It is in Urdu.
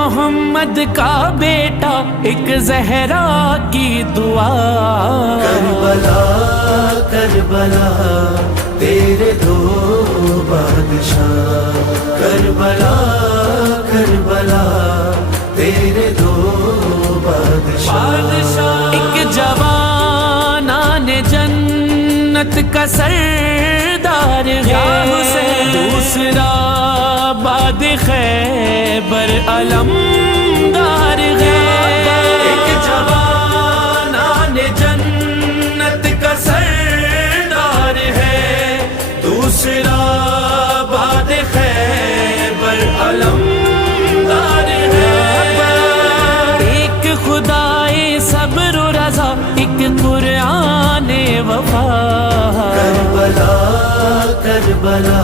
محمد کا بیٹا ایک زہرا کی دعا. کربلا کربلا تیرے دو بادشاہ، کربلا کربلا تیرے دو بادشاہ. ایک جوان آنے جنت کا سردار ہے، دوسرا باد خیبر علمدار ہے. ایک جوان آنے جنت کا سردار ہے، دوسرا باد خیبر علمدار ہے. ایک خدائے صبر و رضا، ایک قرآن وفا. کربلا کربلا